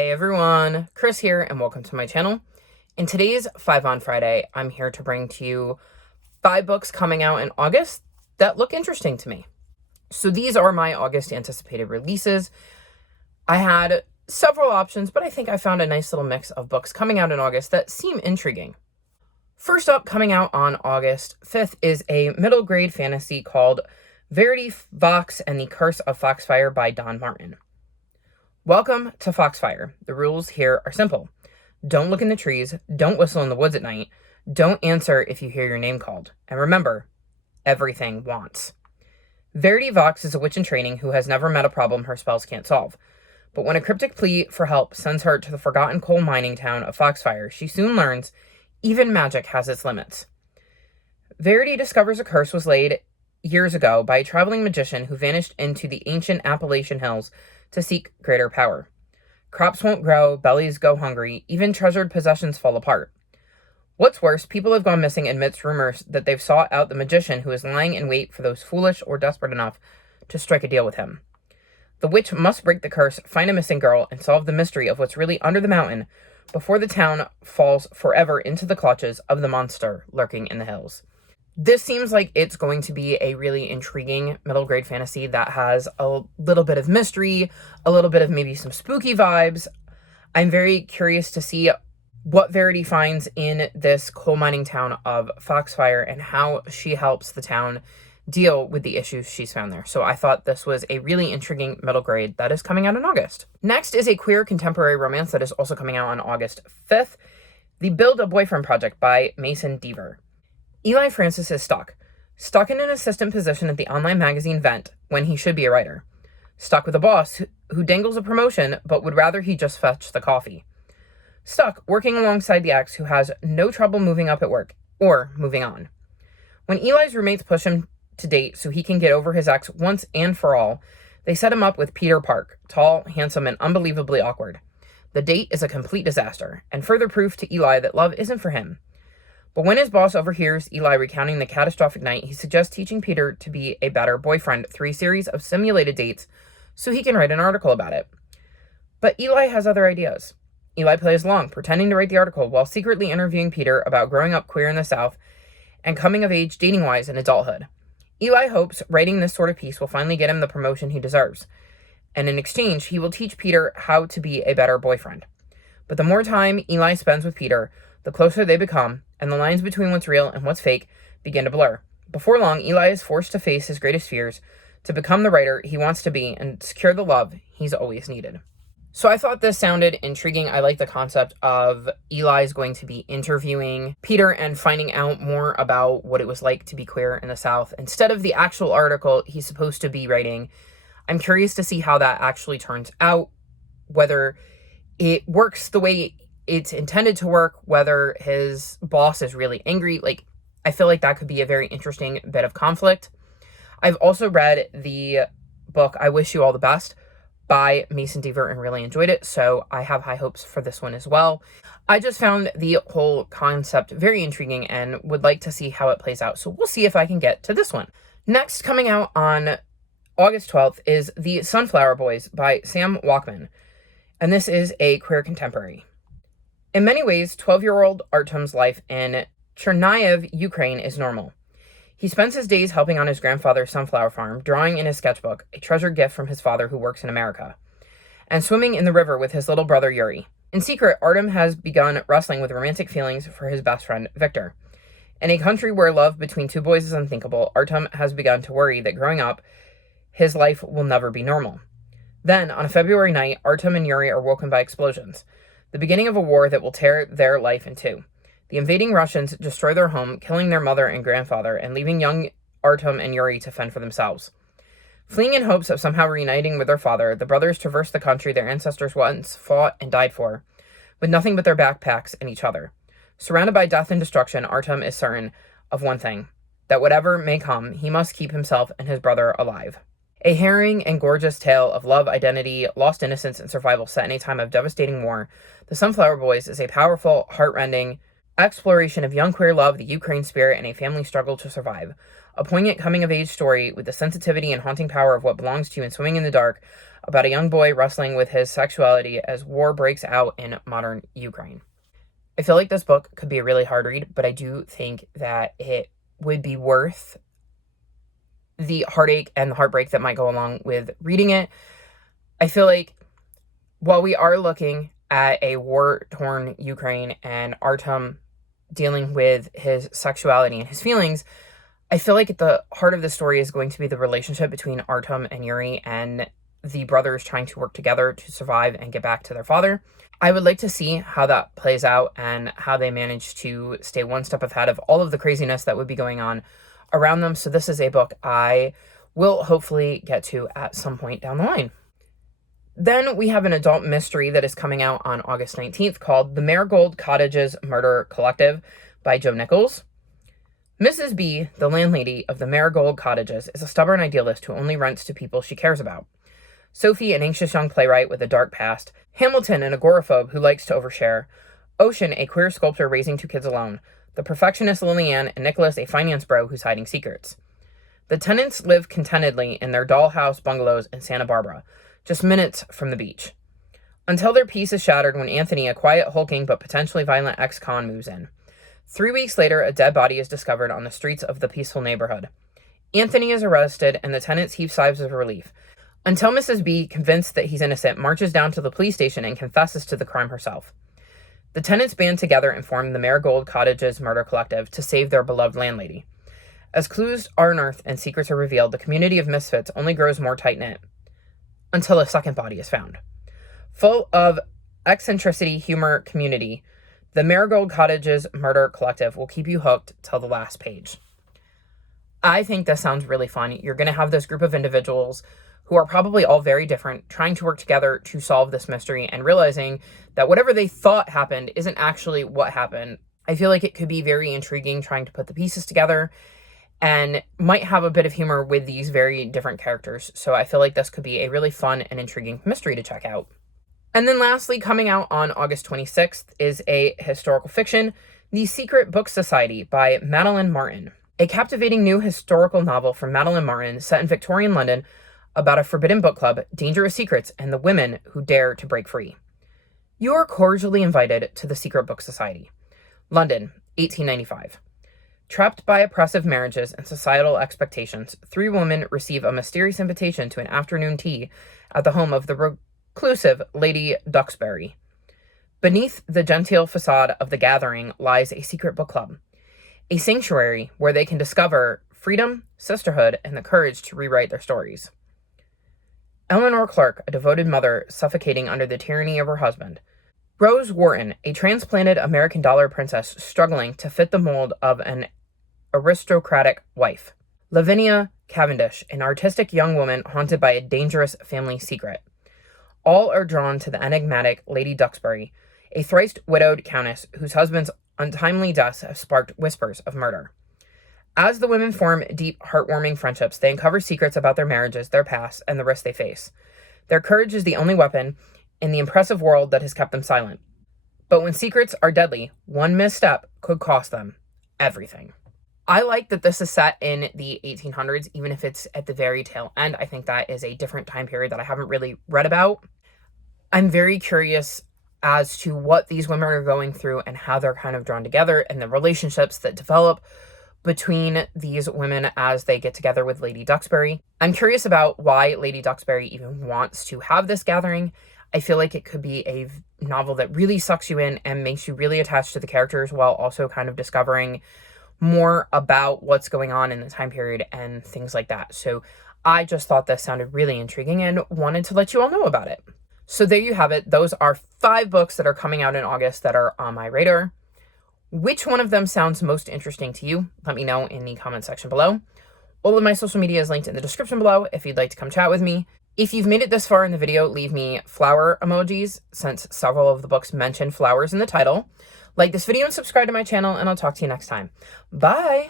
Hey everyone, Chris here and welcome to my channel. In today's 5 on Friday, I'm here to bring to you 5 books coming out in August that look interesting to me. So these are my August anticipated releases. I had several options, but I think I found a nice little mix of books coming out in August that seem intriguing. First up, coming out on August 5th is a middle grade fantasy called Verity Vox and the Curse of Foxfire by Don Martin. Welcome to Foxfire. The rules here are simple. Don't look in the trees, don't whistle in the woods at night, don't answer if you hear your name called, and remember, everything wants. Verity Vox is a witch in training who has never met a problem her spells can't solve. But when a cryptic plea for help sends her to the forgotten coal mining town of Foxfire, she soon learns even magic has its limits. Verity discovers a curse was laid years ago by a traveling magician who vanished into the ancient Appalachian Hills to seek greater power. Crops won't grow, bellies go hungry, even treasured possessions fall apart. What's worse, people have gone missing amidst rumors that they've sought out the magician who is lying in wait for those foolish or desperate enough to strike a deal with him. The witch must break the curse, find a missing girl, and solve the mystery of what's really under the mountain before the town falls forever into the clutches of the monster lurking in the hills. This seems like it's going to be a really intriguing middle grade fantasy that has a little bit of mystery, a little bit of maybe some spooky vibes. I'm very curious to see what Verity finds in this coal mining town of Foxfire and how she helps the town deal with the issues she's found there. So I thought this was a really intriguing middle grade that is coming out in August. Next is a queer contemporary romance that is also coming out on August 5th, The Build a Boyfriend Project by Mason Deaver. Eli Francis is stuck in an assistant position at the online magazine Vent when he should be a writer. Stuck with a boss who dangles a promotion but would rather he just fetch the coffee. Stuck working alongside the ex who has no trouble moving up at work or moving on. When Eli's roommates push him to date so he can get over his ex once and for all, they set him up with Peter Park, tall, handsome, and unbelievably awkward. The date is a complete disaster, and further proof to Eli that love isn't for him. But when his boss overhears Eli recounting the catastrophic night, he suggests teaching Peter to be a better boyfriend through a series of simulated dates so he can write an article about it. But Eli has other ideas. Eli plays along, pretending to write the article while secretly interviewing Peter about growing up queer in the South and coming of age dating-wise in adulthood. Eli hopes writing this sort of piece will finally get him the promotion he deserves, and in exchange, he will teach Peter how to be a better boyfriend. But the more time Eli spends with Peter, the closer they become, and the lines between what's real and what's fake begin to blur. Before long, Eli is forced to face his greatest fears, to become the writer he wants to be, and secure the love he's always needed. So I thought this sounded intriguing. I like the concept of Eli's going to be interviewing Peter and finding out more about what it was like to be queer in the South. Instead of the actual article he's supposed to be writing, I'm curious to see how that actually turns out, whether it works the way it's intended to work, whether his boss is really angry. I feel like that could be a very interesting bit of conflict. I've also read the book I Wish You All the Best by Mason Deaver and really enjoyed it, so I have high hopes for this one as well. I just found the whole concept very intriguing and would like to see how it plays out, so we'll see if I can get to this one. Next, coming out on August 12th is The Sunflower Boys by Sam Walkman, and this is a queer contemporary. In many ways, 12-year-old Artem's life in Chernihiv, Ukraine is normal. He spends his days helping on his grandfather's sunflower farm, drawing in his sketchbook, a treasured gift from his father who works in America, and swimming in the river with his little brother Yuri. In secret, Artem has begun wrestling with romantic feelings for his best friend, Victor. In a country where love between two boys is unthinkable, Artem has begun to worry that growing up, his life will never be normal. Then, on a February night, Artem and Yuri are woken by explosions. The beginning of a war that will tear their life in two. The invading Russians destroy their home, killing their mother and grandfather, and leaving young Artem and Yuri to fend for themselves. Fleeing in hopes of somehow reuniting with their father, the brothers traverse the country their ancestors once fought and died for, with nothing but their backpacks and each other. Surrounded by death and destruction, Artem is certain of one thing, that whatever may come, he must keep himself and his brother alive. A harrowing and gorgeous tale of love, identity, lost innocence, and survival set in a time of devastating war, The Sunflower Boys is a powerful, heartrending exploration of young queer love, the Ukraine spirit, and a family struggle to survive. a poignant coming-of-age story with the sensitivity and haunting power of what belongs to you and swimming in the dark about a young boy wrestling with his sexuality as war breaks out in modern Ukraine. I feel like this book could be a really hard read, but I do think that it would be worth the heartache and the heartbreak that might go along with reading it. I feel like while we are looking at a war-torn Ukraine and Artem dealing with his sexuality and his feelings, I feel like at the heart of the story is going to be the relationship between Artem and Yuri and the brothers trying to work together to survive and get back to their father. I would like to see how that plays out and how they manage to stay one step ahead of all of the craziness that would be going on around them. So this is a book I will hopefully get to at some point down the line. Then we have an adult mystery that is coming out on August 19th called The Marigold Cottages Murder Collective by Joe Nichols. Mrs. B, the landlady of the Marigold Cottages, is a stubborn idealist who only rents to people she cares about. Sophie, an anxious young playwright with a dark past. Hamilton, an agoraphobe who likes to overshare. Ocean, a queer sculptor raising 2 kids alone. The perfectionist Lillian, and Nicholas, a finance bro who's hiding secrets. The tenants live contentedly in their dollhouse bungalows in Santa Barbara, just minutes from the beach. Until their peace is shattered when Anthony, a quiet, hulking, but potentially violent ex-con, moves in. 3 weeks later, a dead body is discovered on the streets of the peaceful neighborhood. Anthony is arrested, and the tenants heave sighs of relief. Until Mrs. B, convinced that he's innocent, marches down to the police station and confesses to the crime herself. The tenants band together and form the Marigold Cottages Murder Collective to save their beloved landlady. As clues are unearthed and secrets are revealed, the community of misfits only grows more tight-knit until a second body is found. Full of eccentricity, humor, community, the Marigold Cottages Murder Collective will keep you hooked till the last page. I think this sounds really fun. You're going to have this group of individuals who are probably all very different, trying to work together to solve this mystery and realizing that whatever they thought happened isn't actually what happened. I feel like it could be very intriguing trying to put the pieces together and might have a bit of humor with these very different characters. So I feel like this could be a really fun and intriguing mystery to check out. And then lastly, coming out on August 26th is a historical fiction, The Secret Book Society by Madeline Martin. A captivating new historical novel from Madeline Martin set in Victorian London about a forbidden book club, dangerous secrets, and the women who dare to break free. You are cordially invited to the Secret Book Society. London, 1895. Trapped by oppressive marriages and societal expectations, 3 women receive a mysterious invitation to an afternoon tea at the home of the reclusive Lady Duxbury. Beneath the genteel facade of the gathering lies a secret book club, a sanctuary where they can discover freedom, sisterhood, and the courage to rewrite their stories. Eleanor Clark, a devoted mother suffocating under the tyranny of her husband. Rose Wharton, a transplanted American dollar princess struggling to fit the mold of an aristocratic wife. Lavinia Cavendish, an artistic young woman haunted by a dangerous family secret. All are drawn to the enigmatic Lady Duxbury, a thrice widowed countess whose husband's untimely deaths have sparked whispers of murder. As the women form deep, heartwarming friendships, they uncover secrets about their marriages, their past, and the risks they face. Their courage is the only weapon in the impressive world that has kept them silent. But when secrets are deadly, one misstep could cost them everything. I like that this is set in the 1800s, even if it's at the very tail end. I think that is a different time period that I haven't really read about. I'm very curious as to what these women are going through and how they're kind of drawn together and the relationships that develop between these women as they get together with Lady Duxbury. I'm curious about why Lady Duxbury even wants to have this gathering. I feel like it could be a novel that really sucks you in and makes you really attached to the characters while also kind of discovering more about what's going on in the time period and things like that. So I just thought this sounded really intriguing and wanted to let you all know about it. So there you have it. Those are 5 books that are coming out in August that are on my radar. Which one of them sounds most interesting to you? Let me know in the comment section below. All of my social media is linked in the description below if you'd like to come chat with me. If you've made it this far in the video, leave me flower emojis since several of the books mention flowers in the title. Like this video and subscribe to my channel, and I'll talk to you next time. Bye!